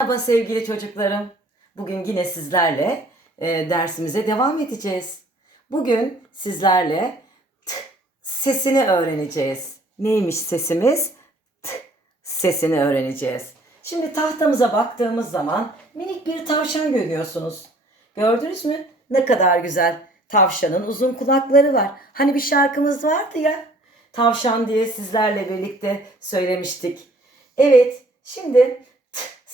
Merhaba sevgili çocuklarım. Bugün yine sizlerle e, dersimize devam edeceğiz. Bugün sizlerle t sesini öğreneceğiz. Neymiş sesimiz? T sesini öğreneceğiz. Şimdi tahtamıza baktığımız zaman minik bir tavşan görüyorsunuz. Gördünüz mü? Ne kadar güzel. Tavşanın uzun kulakları var. Hani bir şarkımız vardı ya. Tavşan diye sizlerle birlikte söylemiştik. Evet, şimdi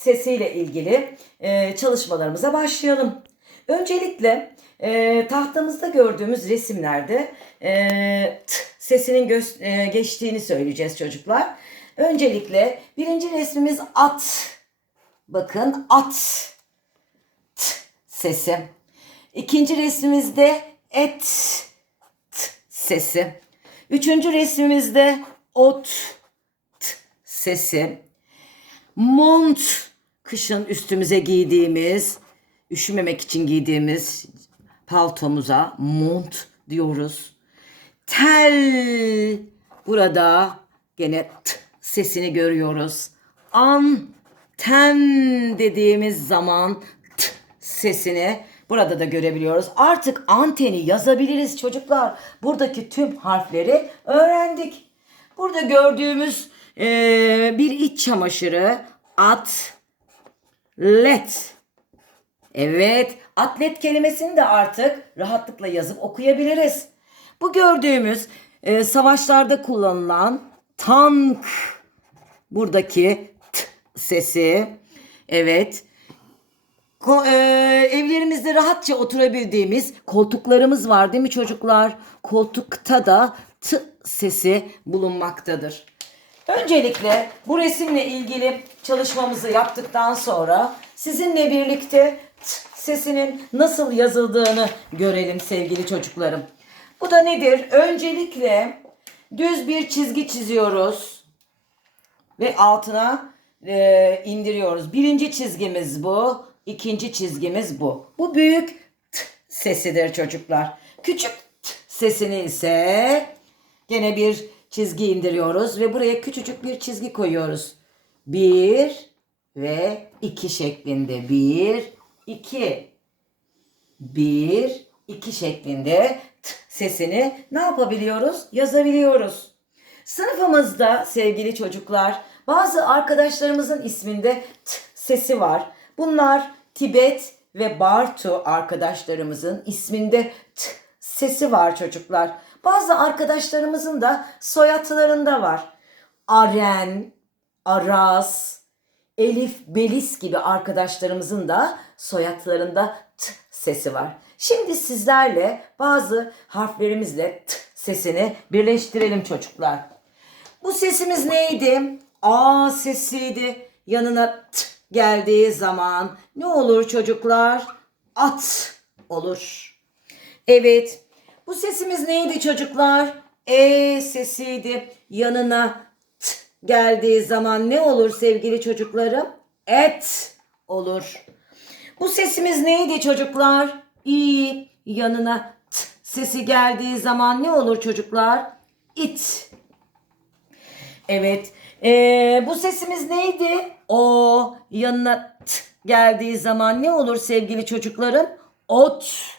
sesiyle ilgili e, çalışmalarımıza başlayalım. Öncelikle e, tahtamızda gördüğümüz resimlerde e, t sesinin e, geçtiğini söyleyeceğiz çocuklar. Öncelikle birinci resmimiz at. Bakın at. T sesi. İkinci resmimizde et t sesi. Üçüncü resmimizde ot t sesi. Mont kışın üstümüze giydiğimiz, üşümemek için giydiğimiz paltomuza mont diyoruz. Tel burada gene t sesini görüyoruz. Anten dediğimiz zaman t sesini burada da görebiliyoruz. Artık anteni yazabiliriz çocuklar. Buradaki tüm harfleri öğrendik. Burada gördüğümüz eee, bir iç çamaşırı at let. Evet, atlet kelimesini de artık rahatlıkla yazıp okuyabiliriz. Bu gördüğümüz eee, savaşlarda kullanılan tank. Buradaki t sesi. Evet. Ko- eee, evlerimizde rahatça oturabildiğimiz koltuklarımız var değil mi çocuklar? Koltukta da t sesi bulunmaktadır. Öncelikle bu resimle ilgili çalışmamızı yaptıktan sonra sizinle birlikte t sesinin nasıl yazıldığını görelim sevgili çocuklarım. Bu da nedir? Öncelikle düz bir çizgi çiziyoruz ve altına e, indiriyoruz. Birinci çizgimiz bu, ikinci çizgimiz bu. Bu büyük t sesidir çocuklar. Küçük t sesini ise gene bir çizgi indiriyoruz ve buraya küçücük bir çizgi koyuyoruz. Bir ve iki şeklinde. Bir, iki. Bir, iki şeklinde t sesini ne yapabiliyoruz? Yazabiliyoruz. Sınıfımızda sevgili çocuklar bazı arkadaşlarımızın isminde t sesi var. Bunlar Tibet ve Bartu arkadaşlarımızın isminde t sesi var çocuklar. Bazı arkadaşlarımızın da soyadlarında var. Aren, Aras, Elif, Belis gibi arkadaşlarımızın da soyadlarında t sesi var. Şimdi sizlerle bazı harflerimizle t sesini birleştirelim çocuklar. Bu sesimiz neydi? A sesiydi. Yanına t geldiği zaman ne olur çocuklar? At olur. Evet. Bu sesimiz neydi çocuklar? E sesiydi. Yanına t geldiği zaman ne olur sevgili çocuklarım? Et olur. Bu sesimiz neydi çocuklar? İ yanına t sesi geldiği zaman ne olur çocuklar? İt. Evet. Ee, bu sesimiz neydi? O yanına t geldiği zaman ne olur sevgili çocuklarım? Ot.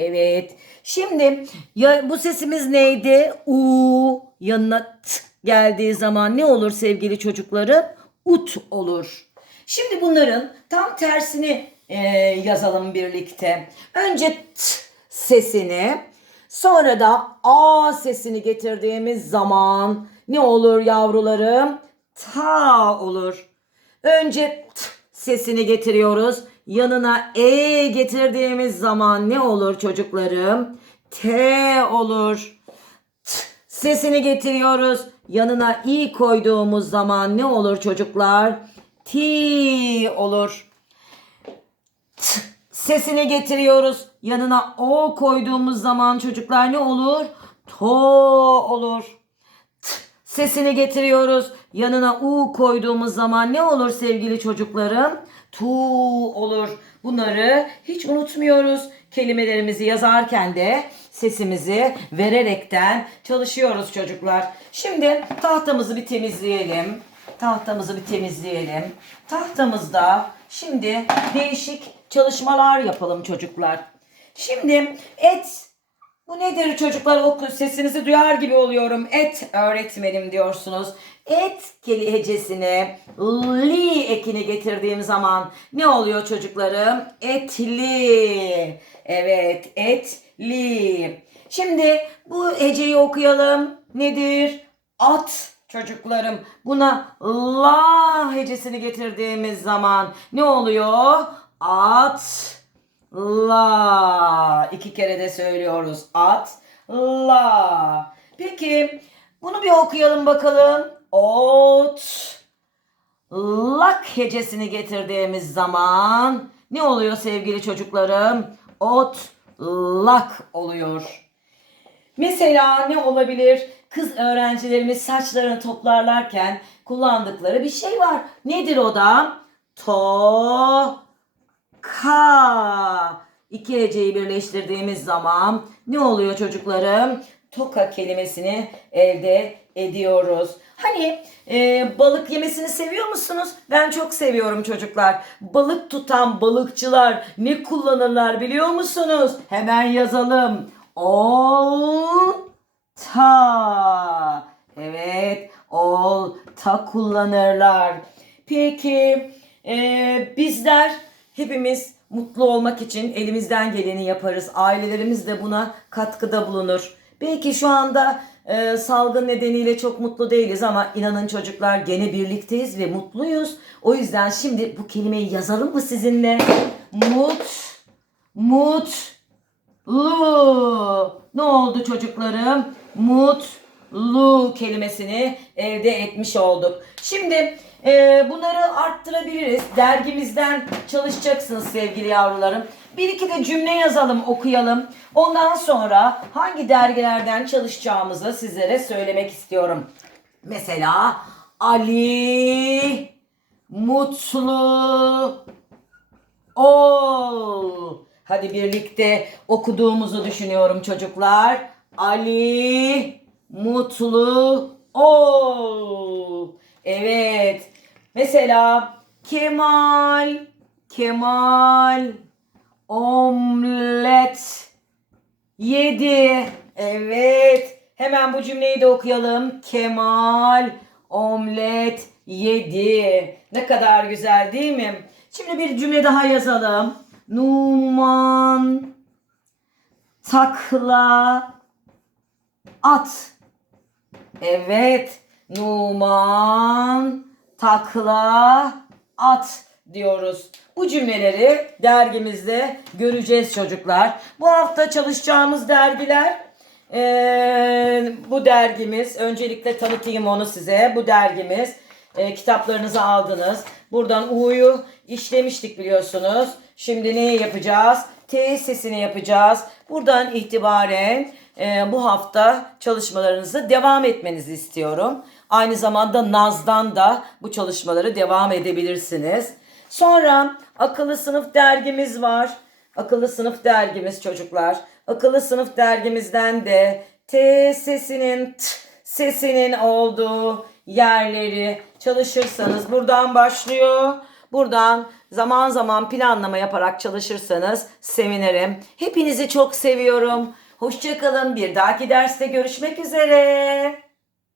Evet. Şimdi ya bu sesimiz neydi? U yanına t geldiği zaman ne olur sevgili çocuklarım? Ut olur. Şimdi bunların tam tersini e, yazalım birlikte. Önce t sesini sonra da a sesini getirdiğimiz zaman ne olur yavrularım? Ta olur. Önce t sesini getiriyoruz. Yanına e getirdiğimiz zaman ne olur çocuklarım? T olur. T sesini getiriyoruz. Yanına i koyduğumuz zaman ne olur çocuklar? Ti olur. T sesini getiriyoruz. Yanına o koyduğumuz zaman çocuklar ne olur? To olur. T sesini getiriyoruz. Yanına u koyduğumuz zaman ne olur sevgili çocuklarım? Tu olur. Bunları hiç unutmuyoruz. Kelimelerimizi yazarken de sesimizi vererekten çalışıyoruz çocuklar. Şimdi tahtamızı bir temizleyelim. tahtamızı bir temizleyelim. Tahtamızda şimdi değişik çalışmalar yapalım çocuklar. Şimdi et bu nedir çocuklar? Oku sesinizi duyar gibi oluyorum. Et öğretmenim diyorsunuz. Et keli hecesine li ekini getirdiğim zaman ne oluyor çocuklarım? Etli. Evet, etli. Şimdi bu heceyi okuyalım. Nedir? At çocuklarım. Buna la hecesini getirdiğimiz zaman ne oluyor? At. La. iki kere de söylüyoruz. At. La. Peki bunu bir okuyalım bakalım. Ot. Lak hecesini getirdiğimiz zaman ne oluyor sevgili çocuklarım? Ot. Lak oluyor. Mesela ne olabilir? Kız öğrencilerimiz saçlarını toplarlarken kullandıkları bir şey var. Nedir o da? To ka. İki heceyi birleştirdiğimiz zaman ne oluyor çocuklarım? Toka kelimesini elde ediyoruz. Hani e, balık yemesini seviyor musunuz? Ben çok seviyorum çocuklar. Balık tutan balıkçılar ne kullanırlar biliyor musunuz? Hemen yazalım. Olta. Evet, olta kullanırlar. Peki e, bizler hepimiz mutlu olmak için elimizden geleni yaparız. Ailelerimiz de buna katkıda bulunur. Belki şu anda e, salgın nedeniyle çok mutlu değiliz ama inanın çocuklar gene birlikteyiz ve mutluyuz. O yüzden şimdi bu kelimeyi yazalım mı sizinle? Mut, mut, Lu. Ne oldu çocuklarım? Mutlu kelimesini elde etmiş olduk. Şimdi e, bunları arttırabiliriz. Dergimizden çalışacaksınız sevgili yavrularım. Bir iki de cümle yazalım, okuyalım. Ondan sonra hangi dergilerden çalışacağımızı sizlere söylemek istiyorum. Mesela Ali mutlu ol. Hadi birlikte okuduğumuzu düşünüyorum çocuklar. Ali mutlu ol. Evet. Mesela Kemal Kemal omlet yedi. Evet. Hemen bu cümleyi de okuyalım. Kemal omlet yedi. Ne kadar güzel değil mi? Şimdi bir cümle daha yazalım. Numan takla at. Evet. Numan takla at diyoruz. Bu cümleleri dergimizde göreceğiz çocuklar. Bu hafta çalışacağımız dergiler eee, bu dergimiz. Öncelikle tanıtayım onu size. Bu dergimiz. E, kitaplarınızı aldınız. Buradan U'yu işlemiştik biliyorsunuz. Şimdi ne yapacağız? T sesini yapacağız. Buradan itibaren e, bu hafta çalışmalarınızı devam etmenizi istiyorum. Aynı zamanda Naz'dan da bu çalışmaları devam edebilirsiniz. Sonra akıllı sınıf dergimiz var. Akıllı sınıf dergimiz çocuklar. Akıllı sınıf dergimizden de T sesinin t sesinin olduğu yerleri çalışırsanız buradan başlıyor. Buradan zaman zaman planlama yaparak çalışırsanız sevinirim. Hepinizi çok seviyorum. Hoşçakalın. Bir dahaki derste görüşmek üzere.